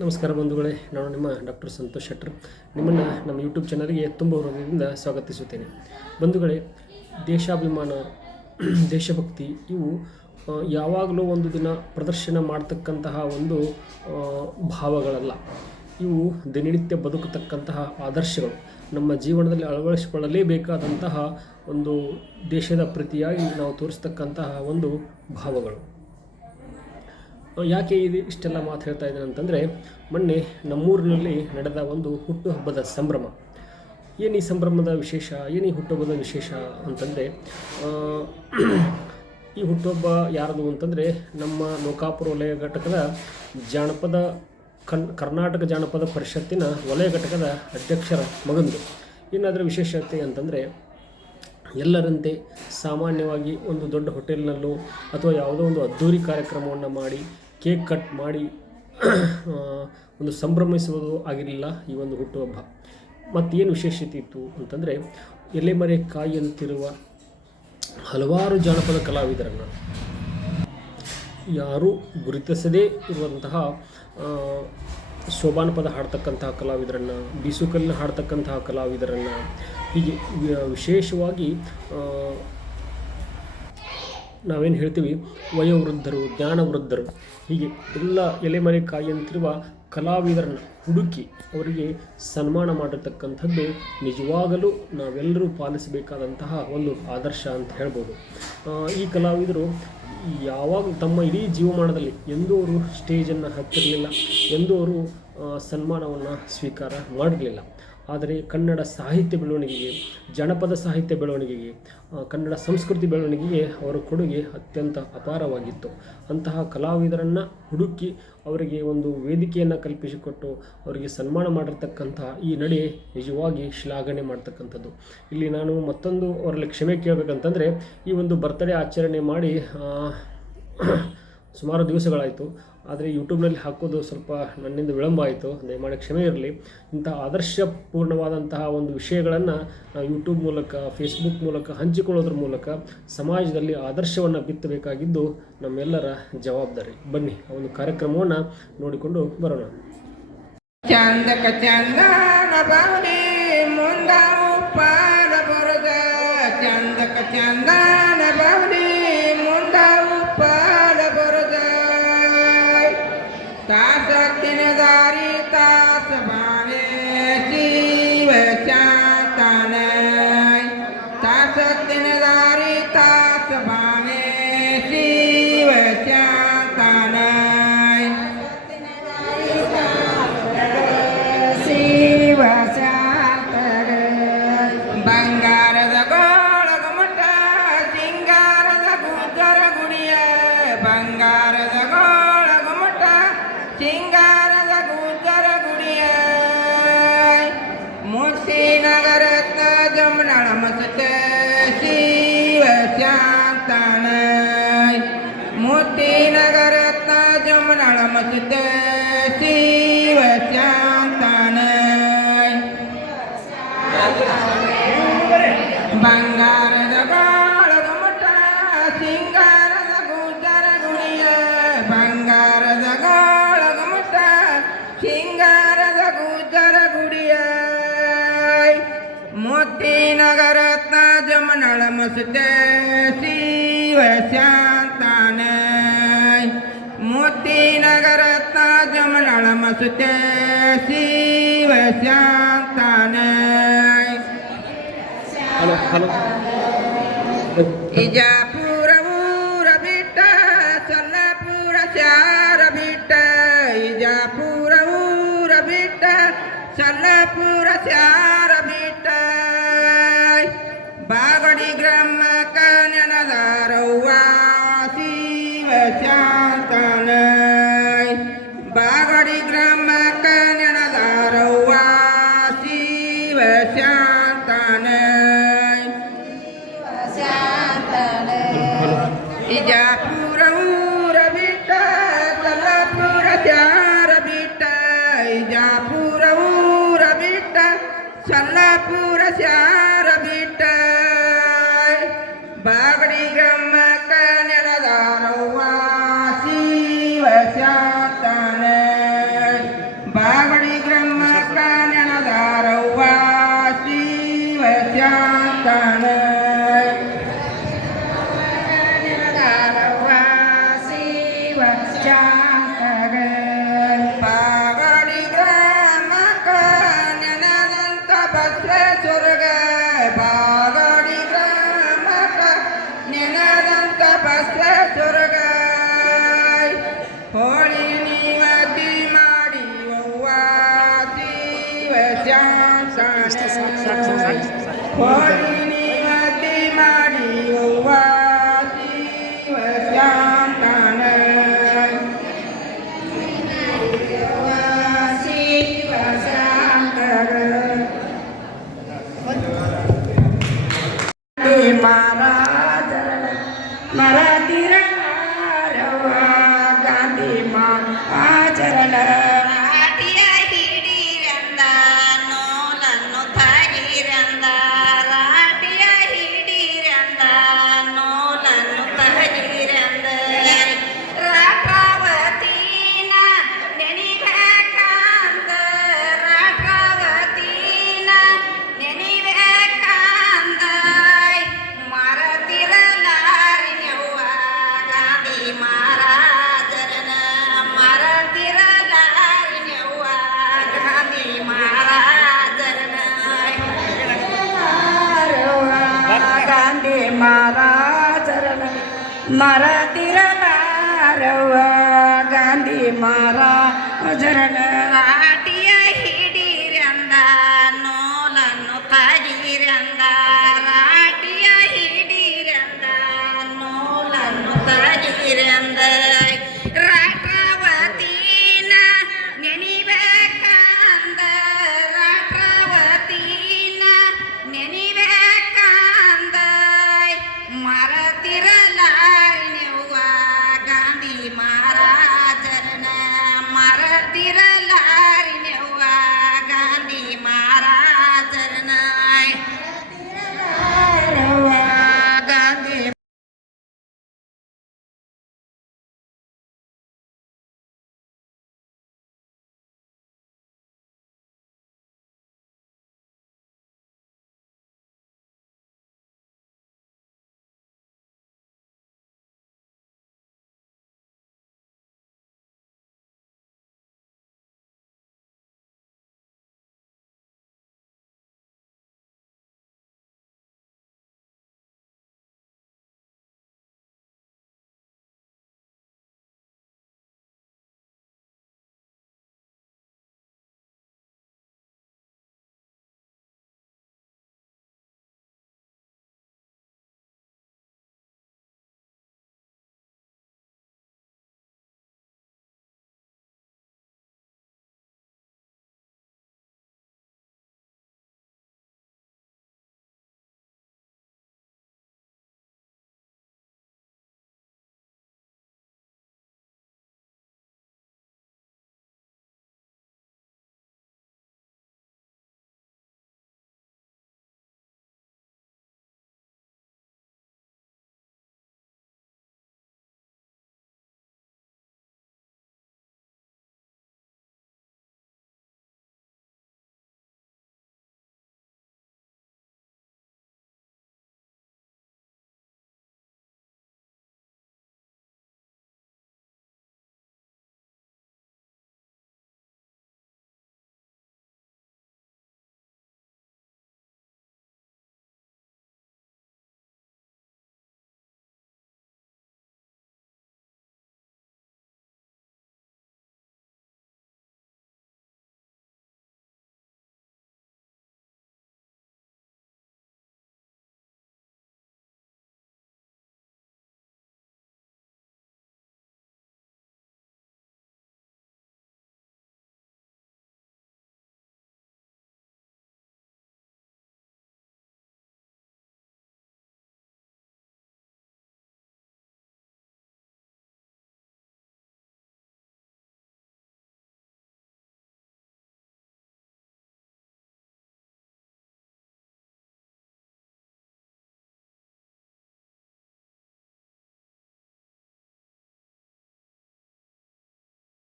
ನಮಸ್ಕಾರ ಬಂಧುಗಳೇ, ನಾನು ನಿಮ್ಮ ಡಾಕ್ಟರ್ ಸಂತೋಷ್ ಶೆಟ್ಟರ್ ನಿಮ್ಮನ್ನು ನಮ್ಮ ಯೂಟ್ಯೂಬ್ ಚಾನಲ್ಗೆ ತುಂಬ ಹೃದಯದಿಂದ ಸ್ವಾಗತಿಸುತ್ತೇನೆ. ಬಂಧುಗಳೇ, ದೇಶಾಭಿಮಾನ, ದೇಶಭಕ್ತಿ ಇವು ಯಾವಾಗಲೂ ಒಂದು ದಿನ ಪ್ರದರ್ಶನ ಮಾಡ್ತಕ್ಕಂತಹ ಒಂದು ಭಾವಗಳಲ್ಲ. ಇವು ದಿನನಿತ್ಯ ಬದುಕತಕ್ಕಂತಹ ಆದರ್ಶಗಳು, ನಮ್ಮ ಜೀವನದಲ್ಲಿ ಅಳವಡಿಸಿಕೊಳ್ಳಲೇಬೇಕಾದಂತಹ ಒಂದು ದೇಶದ ಪ್ರತಿಯಾಗಿ ನಾವು ತೋರಿಸ್ತಕ್ಕಂತಹ ಒಂದು ಭಾವಗಳು. ಯಾಕೆ ಇಷ್ಟೆಲ್ಲ ಮಾತು ಹೇಳ್ತಾ ಇದ್ದೇನೆ ಅಂತಂದರೆ, ಮೊನ್ನೆ ನಮ್ಮೂರಿನಲ್ಲಿ ನಡೆದ ಒಂದು ಹುಟ್ಟುಹಬ್ಬದ ಸಂಭ್ರಮ. ಏನು ಈ ಸಂಭ್ರಮದ ವಿಶೇಷ, ಏನು ಈ ಹುಟ್ಟುಹಬ್ಬದ ವಿಶೇಷ ಅಂತಂದರೆ, ಈ ಹುಟ್ಟುಹಬ್ಬ ಯಾರದು ಅಂತಂದರೆ ನಮ್ಮ ಲೋಕಾಪುರ ವಲಯ ಘಟಕದ ಕರ್ನಾಟಕ ಜಾನಪದ ಪರಿಷತ್ತಿನ ವಲಯ ಘಟಕದ ಅಧ್ಯಕ್ಷರ ಮಗಂದು. ಏನಾದರೂ ವಿಶೇಷತೆ ಅಂತಂದರೆ, ಎಲ್ಲರಂತೆ ಸಾಮಾನ್ಯವಾಗಿ ಒಂದು ದೊಡ್ಡ ಹೋಟೆಲ್ನಲ್ಲೂ ಅಥವಾ ಯಾವುದೋ ಒಂದು ಅದ್ಧೂರಿ ಕಾರ್ಯಕ್ರಮವನ್ನು ಮಾಡಿ ಕೇಕ್ ಕಟ್ ಮಾಡಿ ಒಂದು ಸಂಭ್ರಮಿಸುವುದು ಆಗಿರಲಿಲ್ಲ ಈ ಒಂದು ಹುಟ್ಟುಹಬ್ಬ. ಮತ್ತೇನು ವಿಶೇಷತೆ ಇತ್ತು ಅಂತಂದರೆ, ಎಲೆಮರೆಕಾಯಿಯಂತಿರುವ ಹಲವಾರು ಜಾನಪದ ಕಲಾವಿದರನ್ನು, ಯಾರೂ ಗುರುತಿಸದೇ ಇರುವಂತಹ ಸೋಬಾನ ಪದ ಹಾಡ್ತಕ್ಕಂತಹ ಕಲಾವಿದರನ್ನು, ಬೀಸುಕಲ್ಲಿನ ಹಾಡ್ತಕ್ಕಂತಹ ಕಲಾವಿದರನ್ನು, ಹೀಗೆ ವಿಶೇಷವಾಗಿ ನಾವೇನು ಹೇಳ್ತೀವಿ ವಯೋವೃದ್ಧರು, ಜ್ಞಾನವೃದ್ಧರು, ಹೀಗೆ ಎಲ್ಲ ಎಲೆಮರೆಕಾಯಿಯಂತಿರುವ ಕಲಾವಿದರನ್ನು ಹುಡುಕಿ ಅವರಿಗೆ ಸನ್ಮಾನ ಮಾಡಿರ್ತಕ್ಕಂಥದ್ದು ನಿಜವಾಗಲೂ ನಾವೆಲ್ಲರೂ ಪಾಲಿಸಬೇಕಾದಂತಹ ಒಂದು ಆದರ್ಶ ಅಂತ ಹೇಳ್ಬೋದು. ಈ ಕಲಾವಿದರು ಯಾವಾಗ ತಮ್ಮ ಇಡೀ ಜೀವಮಾನದಲ್ಲಿ ಎಂದೂ ಅವರು ಸ್ಟೇಜನ್ನು ಹತ್ತಿರಲಿಲ್ಲ, ಎಂದೂ ಅವರು ಸನ್ಮಾನವನ್ನು ಸ್ವೀಕಾರ ಮಾಡಿರಲಿಲ್ಲ. ಆದರೆ ಕನ್ನಡ ಸಾಹಿತ್ಯ ಬೆಳವಣಿಗೆಗೆ, ಜನಪದ ಸಾಹಿತ್ಯ ಬೆಳವಣಿಗೆಗೆ, ಕನ್ನಡ ಸಂಸ್ಕೃತಿ ಬೆಳವಣಿಗೆಗೆ ಅವರ ಕೊಡುಗೆ ಅತ್ಯಂತ ಅಪಾರವಾಗಿತ್ತು. ಅಂತಹ ಕಲಾವಿದರನ್ನು ಹುಡುಕಿ ಅವರಿಗೆ ಒಂದು ವೇದಿಕೆಯನ್ನು ಕಲ್ಪಿಸಿಕೊಟ್ಟು ಅವರಿಗೆ ಸನ್ಮಾನ ಮಾಡಿರ್ತಕ್ಕಂತಹ ಈ ನಡೆ ನಿಜವಾಗಿ ಶ್ಲಾಘನೆ ಮಾಡ್ತಕ್ಕಂಥದ್ದು. ಇಲ್ಲಿ ನಾನು ಮತ್ತೊಂದು ಅವರಲ್ಲಿ ಕ್ಷಮೆ ಕೇಳಬೇಕಂತಂದರೆ, ಈ ಒಂದು ಬರ್ತ್ಡೇ ಆಚರಣೆ ಮಾಡಿ ಸುಮಾರು ದಿವಸಗಳಾಯಿತು. ಆದರೆ ಯೂಟ್ಯೂಬ್ನಲ್ಲಿ ಹಾಕೋದು ಸ್ವಲ್ಪ ನನ್ನಿಂದ ವಿಳಂಬ ಆಯಿತು, ದಯಮಾಡಿ ಕ್ಷಮೆ ಇರಲಿ. ಇಂಥ ಆದರ್ಶಪೂರ್ಣವಾದಂತಹ ಒಂದು ವಿಷಯಗಳನ್ನು ಯೂಟ್ಯೂಬ್ ಮೂಲಕ, ಫೇಸ್ಬುಕ್ ಮೂಲಕ ಹಂಚಿಕೊಳ್ಳೋದ್ರ ಮೂಲಕ ಸಮಾಜದಲ್ಲಿ ಆದರ್ಶವನ್ನು ಬಿತ್ತಬೇಕಾಗಿದ್ದು ನಮ್ಮೆಲ್ಲರ ಜವಾಬ್ದಾರಿ. ಬನ್ನಿ ಆ ಒಂದು ಕಾರ್ಯಕ್ರಮವನ್ನು ನೋಡಿಕೊಂಡು ಬರೋಣ. ಚಂದಕ ಚಂದನ ಬಾವಡಿ ಮುಂದಾವು ಪಾದ ಬರದ, ಚಂದಕ ಚಂದನ ಬಾವಡಿ ಮುಂದಾವು ಪಾದ ಬರದ, ತಾಸಕ್ತಿನ ದಾರಿ ತಾಸ ಬಾವೆ ಶಿವ ಶಾಂತನ, ತಾಸಕ್ತಿನ ದಾರಿ ತಾಸ ಬಾವೆ ಶಿವ ಶಾಂತನ, ಶಿವ ಶಾಂತನ. ಬಂಗಾರದ ಗೋಳಗುಮಟ ಸಿಂಗಾರದ ಗುಜ್ಜರ ಗುಡಿಯ, ಬಂಗಾರದ ಗೋಳಗುಮಟ ಸಿಂಗಾರದ ಗುಜ್ಜರ ಗುಡಿಯ, ಮುತ್ತಿ ನಗರತ್ನ ಜಮನಳ ಮಸತ ಶಿವ ಶಾಂತನ, ಮುತ್ತಿ ನಗರತ್ನ ಜಮನಳ ಮಸತ ಶಿವ ಶಾಂತನ. ಬಂಗಾರದ ಗೋಳಗುಮಟ ಸಿಂಗಾರದ ಗುಜ್ಜರ ಗುಡಿಯ, ಬಂಗಾರದ ಗೋಳಗುಮಟ ಸಿಂಗಾರದ ಗುಜ್ಜರ ಗುಡಿಯ, ಮೋತಿ ನಗರತ್ನ ಜಮನಳ ಮಸತ ಶಿವ ಶಾಂತನ, ಮೋತಿ ನಗರತ್ನ ಜಮನಳ ಮಸತ ಶಿವ ಶಾಂತನ. ಇಜಾಪುರ ಊರ ಬಿಟ್ಟ ಸೊಲ್ಲಾಪುರ ಚಾರ ಬಿಟ್ಟ, ಇಜಾಪುರ ಊರ ಬಿಟ್ಟ ಸೊಲ್ಲಾಪುರ ಚಾರ ಬಿಟ್ಟ, ಬಾಗಡಿ ಗ್ರಾಮಕ್ಕ ನೆನದಾರವ್ವ ಶಿವ ಶಾಂತನ, ಬಾಗಡಿ ಗ್ರಾಮಕ್ಕ ನೆನದಾರವ್ವ ಶಿವ ಶಾಂತನ. ಇಜಾಪುರ ಊರ ಬಿಟ್ಟ ಸೊಲ್ಲಾಪುರ ಚಾರ ಬಿಟ್ಟ, ಇಜಾಪುರ ಊರ ಬಿಟ್ಟ ಸೊಲ್ಲಾಪುರ ಚಾರ ಬಿಟ್ಟ, ಬಾಗಡಿ ಗ್ರಾಮಕ್ಕ ನೆನದಾರವ್ವ ಶಿವ ಶಾಂತನ, ಶಾಂತಗ ಬಾಗಡಿ ಗ್ರಾಮಕ ನೆನದಂತ ಬಸವೇಶ್ವರಗ ಬಾಗಡಿ ಗ್ರಾಮಕ ನೆನದಂತ ಬಸವೇಶ್ವರಗ ಹೋಳಿ ನೀವತಿ ಮಾಡಿ ಶಿವ ಶಾಂತ ಹೋಳಿ ನೀವತಿ ಮಾಡಿ ಶಿವ ಶಾಂತನ ಶಿವ ಶಾಂತರ ಮಹಾರಾಜರ ಮರಾಠಿರ ಗಾಂಧಿ ಮಹಾಚರಣ ರಾಟಿಯ ಹಿಡಿರಂದ ನೋಲನ್ನು ತಗಿರಂದ ರಾಟಿಯ ಹಿಡಿರಂದ ನೋಲನ್ನು ತಗಿರಂದ ರಾಟ್ರಾವತೀನ ನೆನಿಬೇಕಂದ ರಾಟ್ರಾವತೀನ ನೆನಿಬೇಕಂದ ಮರತಿರಲಾರಿನವ್ವ ಗಾಂಧಿ ಮಹಾರಾಜರನ ಮರತಿರಲಾರಿನವ್ವ ಗಾಂಧಿ ಮಹಾರಾಜರನ ಗಾಂಧಿ ಮಹಾರಾಜರನ ಮರತಿರಲಾರವ ಗಾಂಧಿ ಮಹಾರಾಜರನ ರಾಟಿಯ ಹಿಡಿರಂದ ನೋಲನ್ನು ತಗಿರಂದ ರಾಟಿಯ ಹಿಡಿರಂದ ನೋಲನ್ನು ತಗಿರಂದ ರಾಟ್ರಾವತೀನ ನೆನಿಬೇಕಂದ ರಾಟ್ರಾವತೀನ ನೆನಿಬೇಕಂದ ಮರತಿರಲಾರಿನವ್ವ ಗಾಂಧಿ ಮಹಾರಾಜ